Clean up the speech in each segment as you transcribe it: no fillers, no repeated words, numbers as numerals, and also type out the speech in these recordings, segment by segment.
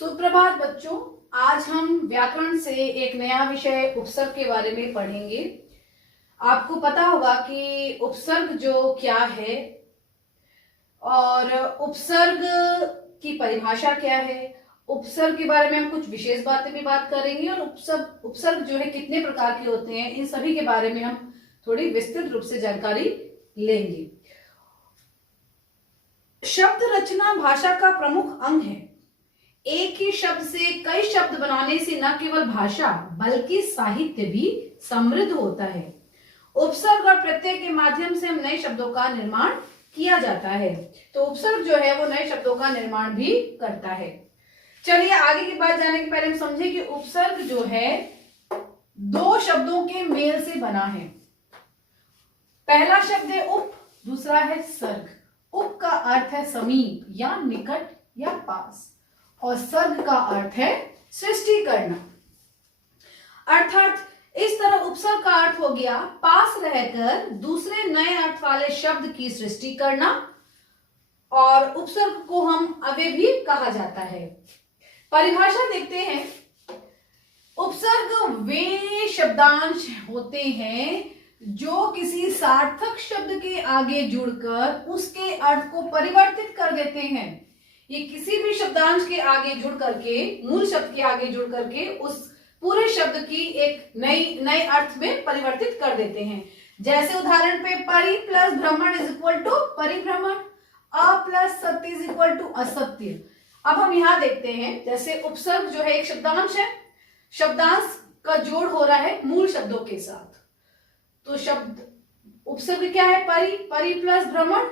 सुप्रभात बच्चों। आज हम व्याकरण से एक नया विषय उपसर्ग के बारे में पढ़ेंगे। आपको पता होगा कि उपसर्ग जो क्या है और उपसर्ग की परिभाषा क्या है। उपसर्ग के बारे में हम कुछ विशेष बातें भी बात करेंगे और उपसर्ग जो है कितने प्रकार के होते हैं, इन सभी के बारे में हम थोड़ी विस्तृत रूप से जानकारी लेंगे। शब्द रचना भाषा का प्रमुख अंग है। एक ही शब्द से कई शब्द बनाने से न केवल भाषा बल्कि साहित्य भी समृद्ध होता है। उपसर्ग और प्रत्यय के माध्यम से हम नए शब्दों का निर्माण किया जाता है। तो उपसर्ग जो है वो नए शब्दों का निर्माण भी करता है। चलिए आगे की बात जानने के पहले हम समझे कि उपसर्ग जो है दो शब्दों के मेल से बना है। पहला शब्द है उप, दूसरा है सर्ग। उप का अर्थ है समीप या निकट या पास और सर्ग का अर्थ है सृष्टि करना। अर्थात इस तरह उपसर्ग का अर्थ हो गया पास रहकर दूसरे नए अर्थ वाले शब्द की सृष्टि करना और उपसर्ग को हम अव्यय भी कहा जाता है। परिभाषा देखते हैं। उपसर्ग वे शब्दांश होते हैं जो किसी सार्थक शब्द के आगे जुड़कर उसके अर्थ को परिवर्तित कर देते हैं। ये किसी भी शब्दांश के आगे जुड़ करके, मूल शब्द के आगे जुड़ करके उस पूरे शब्द की एक नए अर्थ में परिवर्तित कर देते हैं। जैसे उदाहरण पे परि प्लस भ्रमण इज इक्वल टू परिभ्रमण, अ प्लस सत्य इज इक्वल टू असत्य। अब हम यहां देखते हैं, जैसे उपसर्ग जो है एक शब्दांश है, शब्दांश का जोड़ हो रहा है मूल शब्दों के साथ। तो शब्द उपसर्ग क्या है? परि, परि प्लस भ्रमण।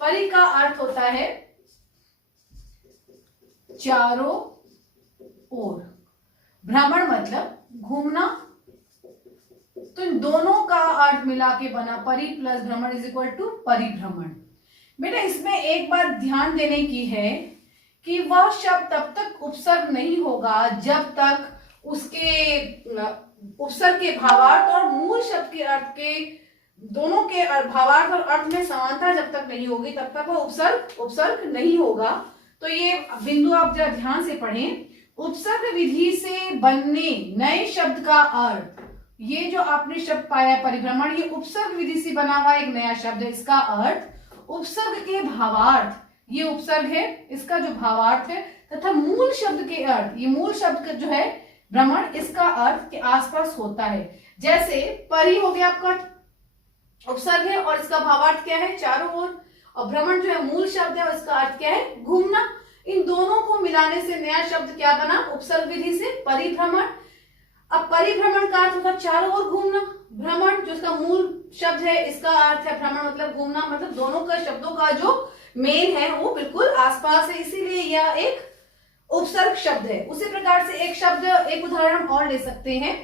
परि का अर्थ होता है चारों ओर, भ्रमण मतलब घूमना। तो इन दोनों का अर्थ मिला के बना परि प्लस भ्रमण इज इक्वल टू परिभ्रमण। बेटा इसमें एक बात ध्यान देने की है कि वह शब्द तब तक उपसर्ग नहीं होगा जब तक उसके उपसर्ग के भावार्थ और मूल शब्द के अर्थ के दोनों के भावार्थ और अर्थ में समानता जब तक नहीं होगी तब तक वह उपसर्ग नहीं होगा। तो ये बिंदु आप जरा ध्यान से पढ़ें। उपसर्ग विधि से बनने नए शब्द का अर्थ, ये जो आपने शब्द पाया परिभ्रमण, ये उपसर्ग विधि से बना हुआ एक नया शब्द है। इसका अर्थ उपसर्ग के भावार्थ, ये उपसर्ग है, इसका जो भावार्थ है तथा मूल शब्द के अर्थ, ये मूल शब्द जो है भ्रमण, इसका अर्थ के आसपास होता है। जैसे परि हो गया आपका उपसर्ग है और इसका भावार्थ क्या है? चारों ओर। और भ्रमण जो है मूल शब्द है और इसका अर्थ क्या है? घूमना। इन दोनों को मिलाने से नया शब्द क्या बना? उपसर्ग विधि से परिभ्रमण। अब परिभ्रमण का अर्थ होगा चारों ओर घूमना। भ्रमण जो इसका मूल शब्द है, इसका अर्थ है भ्रमण मतलब घूमना, मतलब दोनों का शब्दों का जो मेल है वो बिल्कुल आसपास है, इसीलिए यह एक उपसर्ग शब्द है। उसी प्रकार से एक शब्द, एक उदाहरण और ले सकते हैं।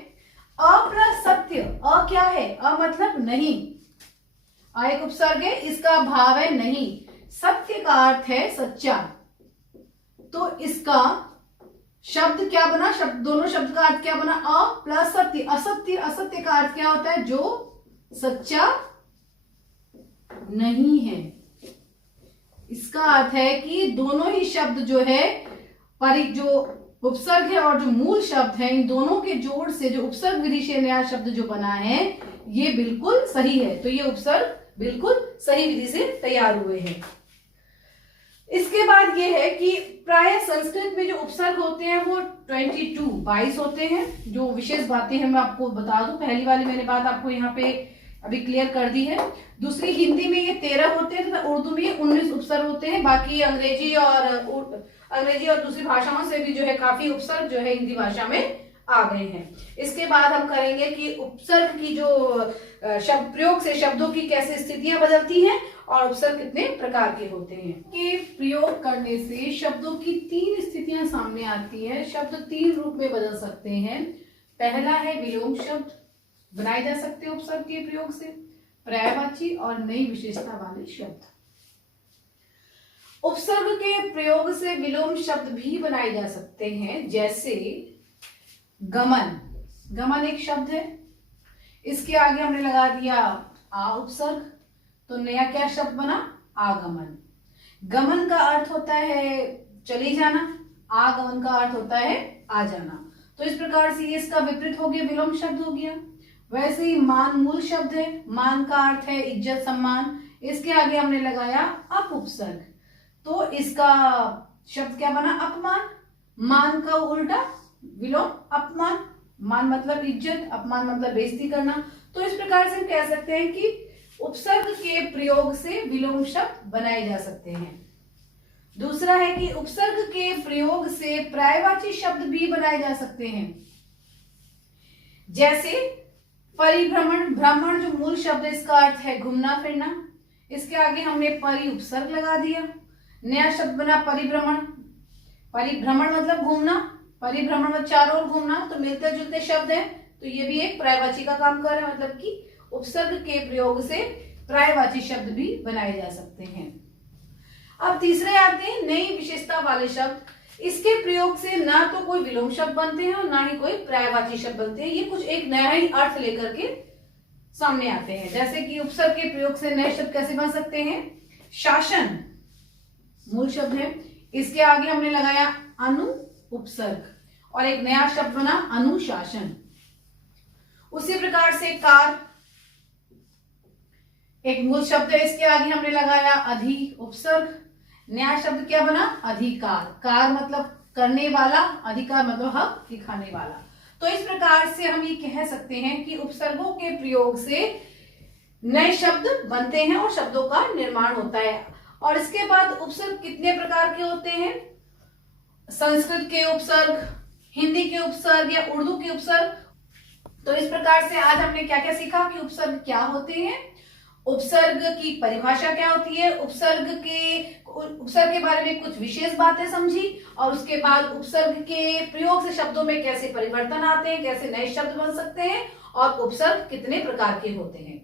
अ प्लस सत्य। अ क्या है? अ मतलब नहीं। अ एक उपसर्ग है, इसका भाव है नहीं। सत्य का अर्थ है सच्चा। तो इसका शब्द क्या बना? दोनों शब्द का अर्थ क्या बना? अ प्लस सत्य। असत्य, असत्य का अर्थ क्या होता है? जो सच्चा नहीं है। इसका अर्थ है कि दोनों ही शब्द जो है जो उपसर्ग है और जो मूल शब्द है, इन दोनों के जोड़ से जो उपसर्ग विधि से नया शब्द जो बना है ये बिल्कुल सही है। तो ये उपसर्ग बिल्कुल सही विधि से तैयार हुए हैं। इसके बाद ये है कि प्राय संस्कृत में जो उपसर्ग होते हैं वो 22 होते हैं। जो विशेष बातें हैं मैं आपको बता दूं, पहली वाली मैंने बात आपको यहाँ पे अभी क्लियर कर दी है। दूसरी हिंदी में ये 13 होते हैं तथा उर्दू में 19 उपसर्ग होते हैं। बाकी अंग्रेजी और दूसरी भाषाओं से भी जो है काफी उपसर्ग जो है हिंदी भाषा में आ गए हैं। इसके बाद हम करेंगे कि उपसर्ग की जो शब्द प्रयोग से शब्दों की कैसे स्थितियां बदलती हैं और उपसर्ग कितने प्रकार के होते हैं। के प्रयोग करने से शब्दों की 3 स्थितियां सामने आती है। शब्द 3 रूप में बदल सकते हैं। पहला है विलोम शब्द, बनाए जा सकते हैं उपसर्ग के प्रयोग से। पर्यायवाची और नई विशेषता वाले शब्द। उपसर्ग के प्रयोग से विलोम शब्द भी बनाए जा सकते हैं। जैसे गमन। गमन एक शब्द है, इसके आगे हमने लगा दिया आ उपसर्ग, तो नया क्या शब्द बना? आगमन। गमन का अर्थ होता है चले जाना, आगमन का अर्थ होता है आ जाना। तो इस प्रकार से ये इसका विपरीत हो गया, विलोम शब्द हो गया। वैसे ही मान मूल शब्द है, मान का अर्थ है इज्जत सम्मान, इसके आगे हमने लगाया अप उपसर्ग, तो इसका शब्द क्या बना, अपमान। मान का उल्टा विलोम अपमान, मान मतलब इज्जत, अपमान मतलब बेइज्जती करना। तो इस प्रकार से हम कह सकते हैं कि उपसर्ग के प्रयोग से विलोम शब्द बनाए जा सकते हैं। दूसरा है कि उपसर्ग के प्रयोग से पर्यायवाची शब्द भी बनाए जा सकते हैं। जैसे परिभ्रमण, भ्रमण जो मूल शब्द है इसका अर्थ है घूमना फिरना, इसके आगे हमने परि उपसर्ग लगा दिया, नया शब्द बना परिभ्रमण। परिभ्रमण मतलब घूमना, परिभ्रमण मतलब चारों ओर घूमना, तो मिलते जुलते शब्द है, तो ये भी एक पर्यायवाची का काम कर रहा है, मतलब कि उपसर्ग के प्रयोग से पर्यायवाची शब्द भी बनाए जा सकते हैं। अब तीसरे आते हैं नई विशेषता वाले शब्द। इसके प्रयोग से ना तो कोई विलोम शब्द बनते हैं और ना ही कोई पर्यायवाची शब्द बनते हैं, ये कुछ एक नया ही अर्थ लेकर के सामने आते हैं। जैसे कि उपसर्ग के प्रयोग से नए शब्द कैसे बन सकते हैं, शासन मूल शब्द है, इसके आगे हमने लगाया अनु उपसर्ग और एक नया शब्द बना अनुशासन। उसी प्रकार से कार एक मूल शब्द है, इसके आगे हमने लगाया अधि उपसर्ग, नया शब्द क्या बना, अधिकार। कार मतलब करने वाला, अधिकार मतलब हक दिखाने वाला। तो इस प्रकार से हम ये कह सकते हैं कि उपसर्गों के प्रयोग से नए शब्द बनते हैं और शब्दों का निर्माण होता है। और इसके बाद उपसर्ग कितने प्रकार के होते हैं, संस्कृत के उपसर्ग, हिंदी के उपसर्ग या उर्दू के उपसर्ग। तो इस प्रकार से आज हमने क्या क्या सीखा कि उपसर्ग क्या होते हैं, उपसर्ग की परिभाषा क्या होती है, उपसर्ग के बारे में कुछ विशेष बातें समझी, और उसके बाद उपसर्ग के प्रयोग से शब्दों में कैसे परिवर्तन आते हैं, कैसे नए शब्द बन सकते हैं, और उपसर्ग कितने प्रकार के होते हैं।